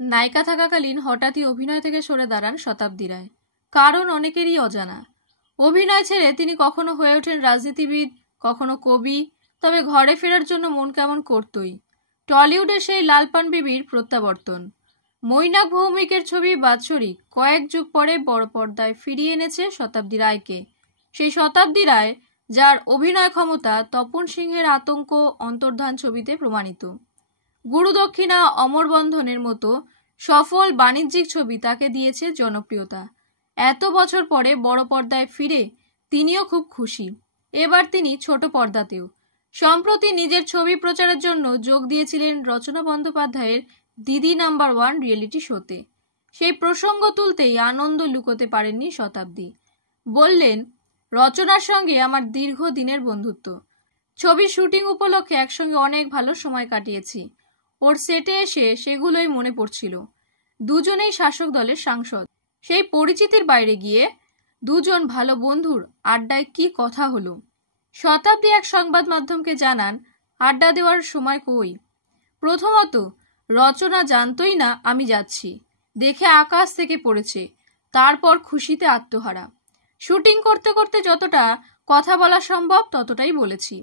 নায়িকা থাকাকালীন হঠাৎই অভিনয় থেকে সরে দাঁড়ান শতাব্দী রায়। কারণ অনেকেরই অজানা। অভিনয় ছেড়ে তিনি কখনো হয়ে ওঠেন রাজনীতিবিদ, কখনো কবি, তবে ঘরে ফেরার জন্য মন কেমন করতই। টলিউডে সেই লালপান বিবির প্রত্যাবর্তন। মৈনাক ভৌমিকের ছবি বাৎসরিক কয়েক যুগ পরে বড় পর্দায় ফিরিয়ে এনেছে শতাব্দী রায়কে। সেই শতাব্দী রায়, যার অভিনয় ক্ষমতা তপন সিংহের আতঙ্ক অন্তর্ধান ছবিতে প্রমাণিত। গুরুদক্ষিণা, অমর বন্ধনের মতো সফল বাণিজ্যিক ছবি তাকে দিয়েছে জনপ্রিয়তা। এত বছর পরে বড় পর্দায় ফিরে তিনিও খুব খুশি। এবার তিনি ছোট পর্দাতেও। সম্প্রতি নিজের ছবি প্রচারের জন্য যোগ দিয়েছিলেন রচনা বন্দ্যোপাধ্যায়ের দিদি নাম্বার 1 রিয়েলিটি শোতে। সেই প্রসঙ্গ তুলতেই আনন্দ লুকোতে পারেননি শতাব্দী। বললেন, রচনার সঙ্গে আমার দীর্ঘ দিনের বন্ধুত্ব। ছবির শুটিং উপলক্ষে একসঙ্গে অনেক ভালো সময় কাটিয়েছি। ওর সেটে এসে সেগুলোই মনে পড়ছিল। দুজনেই শাসক দলের সাংসদ। সেই পরিচিতির বাইরে গিয়ে দুজন ভালো বন্ধুর আড্ডায় কি কথা হলো। শতাব্দী এক সংবাদ মাধ্যমকে জানান, আড্ডা দেওয়ার সময় কই। প্রথমত, রচনা জানতই না আমি যাচ্ছি। দেখে আকাশ থেকে পড়েছে। তারপর খুশিতে আত্মহারা। শুটিং করতে করতে যতটা কথা বলা সম্ভব ততটাই বলেছি।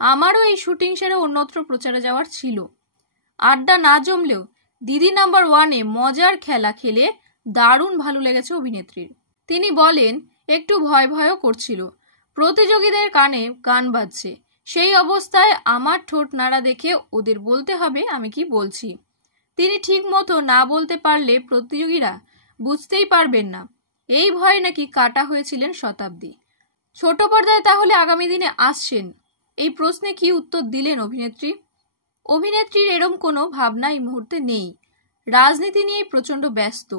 আমারও এই শুটিং সেরে অন্যত্র প্রচারে যাওয়ার ছিল। আড্ডা না জমলেও দিদি নাম্বার 1-এ মজার খেলা খেলে দারুণ ভালো লেগেছে অভিনেত্রীর। তিনি বলেন, একটু ভয় ভয়ও করছিল। প্রতিযোগীদের কানে গান বাজছে। সেই অবস্থায় আমার ঠোঁট নাড়া দেখে ওদের বলতে হবে আমি কি বলছি। তিনি ঠিক মতো না বলতে পারলে প্রতিযোগীরা বুঝতেই পারবেন না। এই ভয়ে নাকি কাটা হয়েছিলেন শতাব্দী। ছোট পর্দায় তাহলে আগামী দিনে আসছেন? এই প্রশ্নে কি উত্তর দিলেন অভিনেত্রী? অভিনেত্রীর এরম কোনো ভাবনা এই মুহূর্তে নেই। রাজনীতি নিয়ে প্রচণ্ড ব্যস্ত।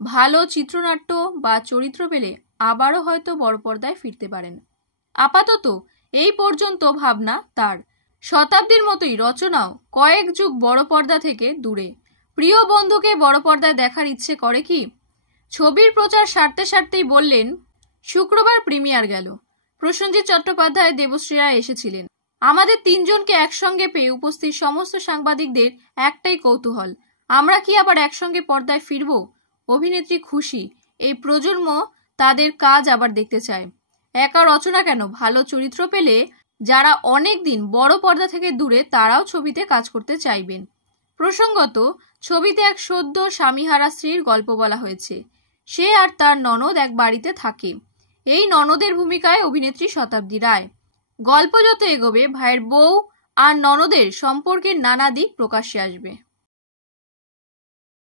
ভালো চিত্রনাট্য বা চরিত্র পেলে আবারও হয়তো বড় পর্দায় ফিরতে পারেন। আপাতত এই পর্যন্ত ভাবনা তার। শতাব্দীর মতোই রচনাও কয়েক যুগ বড় পর্দা থেকে দূরে। প্রিয় বন্ধুকে বড় পর্দায় দেখার ইচ্ছে করে কি? ছবির প্রচার সারতে সারতেই বললেন, শুক্রবার প্রিমিয়ার গেল। প্রসেনজিৎ চট্টোপাধ্যায়, দেবশ্রী রায় এসেছিলেন। আমাদের তিনজনকে একসঙ্গে পেয়ে উপস্থিত সমস্ত সাংবাদিকদের একটাই কৌতূহল, আমরা কি আবার একসঙ্গে পর্দায় ফিরব? অভিনেত্রী খুশি। এই প্রজন্ম তাদের কাজ আবার দেখতে চায়। একা রচনা কেন, ভালো চরিত্র পেলে যারা অনেক দিন বড় পর্দা থেকে দূরে তারাও ছবিতে কাজ করতে চাইবেন। প্রসঙ্গত, ছবিতে এক সদ্য স্বামীহারা স্ত্রীর গল্প বলা হয়েছে। সে আর তার ননদ এক বাড়িতে থাকে। এই ননদের ভূমিকায় অভিনেত্রী শতাব্দী রায়। গল্প যত এগোবে ভাইয়ের বউ আর ননদের সম্পর্কের নানা দিক প্রকাশ্যে আসবে।